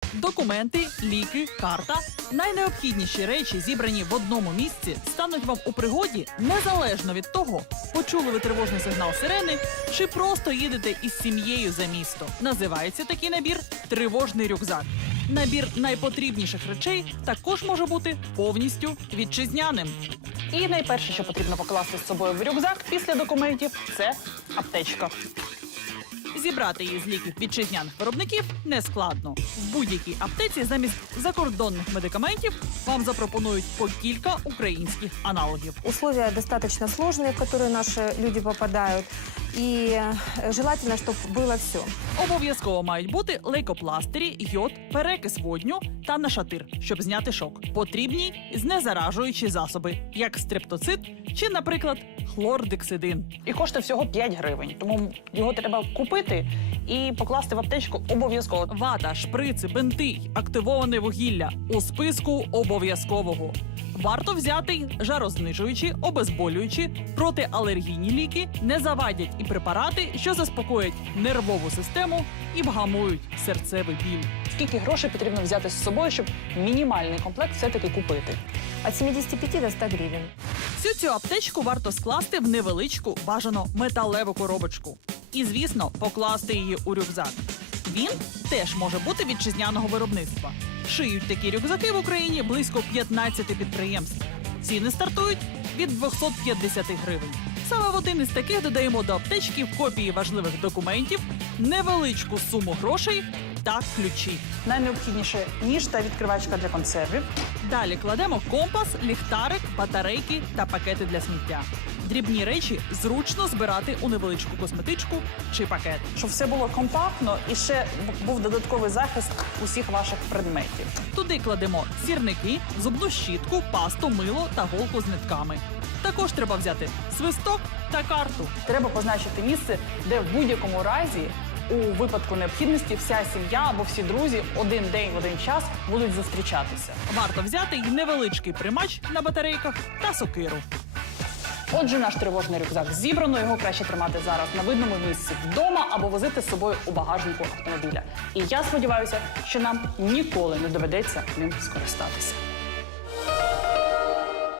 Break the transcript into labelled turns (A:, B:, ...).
A: Документи, ліки, карта – найнеобхідніші речі, зібрані в одному місці, стануть вам у пригоді незалежно від того, почули ви тривожний сигнал сирени чи просто їдете із сім'єю за місто. Називається такий набір «Тривожний рюкзак». Набір найпотрібніших речей також може бути повністю вітчизняним.
B: І найперше, що потрібно покласти з собою в рюкзак після документів – це аптечка.
A: Зібрати її з ліків вітчизняних виробників нескладно. В будь-якій аптеці замість закордонних медикаментів вам запропонують по кілька українських аналогів.
C: Условия достаточно сложные, в которые наши люди попадают. И желательно, чтобы было все.
A: Обов'язково мають бути лейкопластирі, йод, перекис водню та нашатир, щоб зняти шок. Потрібні знезаражуючі засоби, як стрептоцит чи, наприклад, хлордексидин.
B: І коштує всього 5 гривень, тому його треба купити і покласти в аптечку обов'язково.
A: Вата, шприци, бинти й активоване вугілля у списку обов'язкового. Варто взяти й жарознижуючі, обезболюючі, протиалергійні ліки, не завадять і препарати, що заспокоять нервову систему і вгамують серцевий біль.
B: Скільки грошей потрібно взяти з собою, щоб мінімальний комплект все-таки купити?
C: От 75 до 100 гривен.
A: Всю цю аптечку варто скласти в невеличку, бажано металеву коробочку. І, звісно, покласти її у рюкзак. Він теж може бути вітчизняного виробництва. Шиють такі рюкзаки в Україні близько 15 підприємств. Ціни стартують від 250 гривень. Саме в один із таких додаємо до аптечки в копії важливих документів, невеличку суму грошей та ключі.
B: Найнеобхідніше ніж та відкривачка для консервів.
A: Далі кладемо компас, ліхтарик, батарейки та пакети для сміття. Дрібні речі зручно збирати у невеличку косметичку чи пакет.
B: Щоб все було компактно і ще був додатковий захист усіх ваших предметів.
A: Туди кладемо сірники, зубну щітку, пасту, мило та голку з нитками. Також треба взяти свисток та карту.
B: Треба позначити місце, де в будь-якому разі у випадку необхідності вся сім'я або всі друзі один день в один час будуть зустрічатися.
A: Варто взяти й невеличкий примач на батарейках та сокиру.
B: Отже, наш тривожний рюкзак зібрано, його краще тримати зараз на видному місці вдома або возити з собою у багажнику автомобіля. І я сподіваюся, що нам ніколи не доведеться ним скористатися.